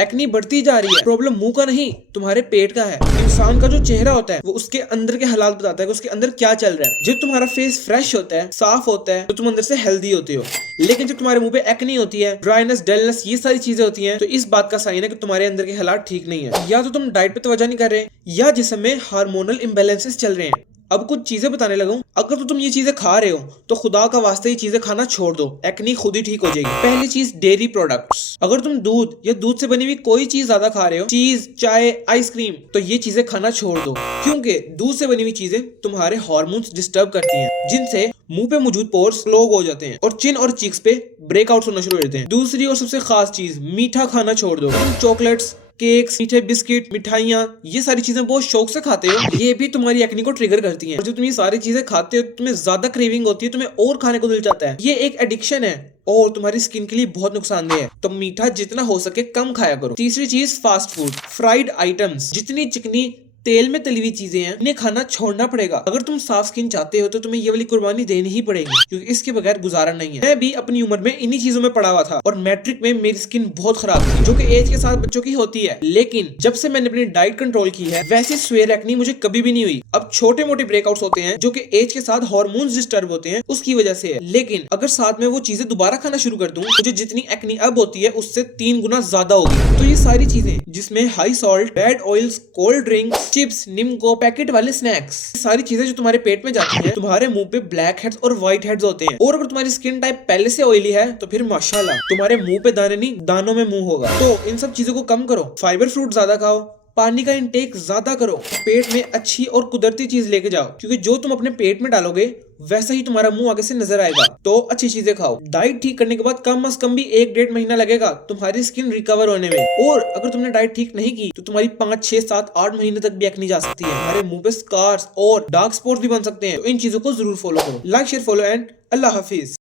Acne बढ़ती जा रही है। प्रॉब्लम मुंह का नहीं, तुम्हारे पेट का है। इंसान का जो चेहरा होता है वो उसके अंदर के हालात बताता है कि उसके अंदर क्या चल रहा है। जब तुम्हारा फेस फ्रेश होता है, साफ होता है, तो तुम अंदर से हेल्दी होते हो। लेकिन जब तुम्हारे मुंह पे एक्नी होती है, ड्राइनेस, डलनेस, ये सारी चीजें होती हैं, तो इस बात का साइन है कि तुम्हारे अंदर के हालात ठीक नहीं है। या तो तुम डाइट पे तवज्जो नहीं कर रहे, या जिस्म में हार्मोनल इम्बैलेंसेस चल रहे हैं। अब कुछ चीजें बताने लगा हूं। अगर तो तुम ये चीजें खा रहे हो तो खुदा का वास्ते ये चीजें खाना छोड़ दो, एक्नी खुद ही ठीक हो जाएगी। पहली चीज, डेयरी प्रोडक्ट्स। अगर तुम दूध या दूध से बनी हुई कोई चीज ज्यादा खा रहे हो, चीज, चाय, आइसक्रीम, तो ये चीजें खाना छोड़ दो, क्योंकि दूध से बनी हुई चीजें तुम्हारे हार्मोन्स डिस्टर्ब करती हैं, जिनसे मुंह पे मौजूद पोर्स क्लोग हो जाते हैं और चिन और चीक्स पे ब्रेकआउट्स होना शुरू हो जाते हैं। दूसरी और सबसे खास चीज, मीठा खाना छोड़ दो। चॉकलेट्स, केक्स, मीठे बिस्किट, मिठाइयाँ, ये सारी चीजें बहुत शौक से खाते हो, ये भी तुम्हारी एक्नी को ट्रिगर करती हैं। और जब तुम ये सारी चीजें खाते हो तुम्हें ज्यादा क्रेविंग होती है, तुम्हें और खाने को दिल चाहता है। ये एक एडिक्शन है और तुम्हारी स्किन के लिए बहुत नुकसानदेह है। तो मीठा जितना हो सके कम खाया करो। तीसरी चीज, फास्ट फूड, फ्राइड आइटम्स, जितनी चिकनी तेल में तली हुई चीजें हैं, इन्हें खाना छोड़ना पड़ेगा। अगर तुम साफ स्किन चाहते हो तो तुम्हें ये वाली कुर्बानी देनी ही पड़ेगी, क्योंकि इसके बगैर गुजारा नहीं है। मैं भी अपनी उम्र में इन्हीं चीजों में पड़ा हुआ था और मैट्रिक में मेरी स्किन बहुत खराब थी, जो कि एज के साथ बच्चों की होती है। लेकिन जब से मैंने अपनी डाइट कंट्रोल की है, वैसी स्वेयर एक्नी मुझे कभी भी नहीं हुई। अब छोटे मोटे ब्रेकआउट्स होते हैं जो कि एज के साथ हार्मोन्स डिस्टर्ब होते हैं, उसकी वजह से है। लेकिन अगर साथ में वो चीजें दोबारा खाना शुरू कर दूं, मुझे जितनी एक्नी अब होती है उससे 3 गुना ज्यादा होगी। तो ये सारी चीजें, जिसमें high salt, bad oils, cold drinks, chips, निम्को, पैकेट वाले स्नैक्स, सारी चीजें जो तुम्हारे पेट में जाती हैं, तुम्हारे मुंह पे ब्लैक हेड्स और व्हाइट हेड्स होते हैं। और अगर तुम्हारी स्किन टाइप पहले से ऑयली है तो फिर माशाल्लाह तुम्हारे मुंह पे दाने नहीं, दानों में मुंह होगा। तो इन सब चीजों को कम करो, फाइबर फ्रूट ज्यादा खाओ, पानी का इंटेक ज्यादा करो, पेट में अच्छी और कुदरती चीज लेके जाओ, क्योंकि जो तुम अपने पेट में डालोगे वैसा ही तुम्हारा मुंह आगे से नजर आएगा। तो अच्छी चीजें खाओ। डाइट ठीक करने के बाद कम से कम भी 1-1.5 महीना लगेगा तुम्हारी स्किन रिकवर होने में। और अगर तुमने डाइट ठीक नहीं की तो तुम्हारी 5, 6, 7, 8 महीने तक भी एक्नी जा सकती है। हमारे मुंह पे स्कार्स और डार्क स्पॉट्स भी बन सकते हैं। तो इन चीजों को जरूर फॉलो करो। Like, share, follow and Allah Hafiz.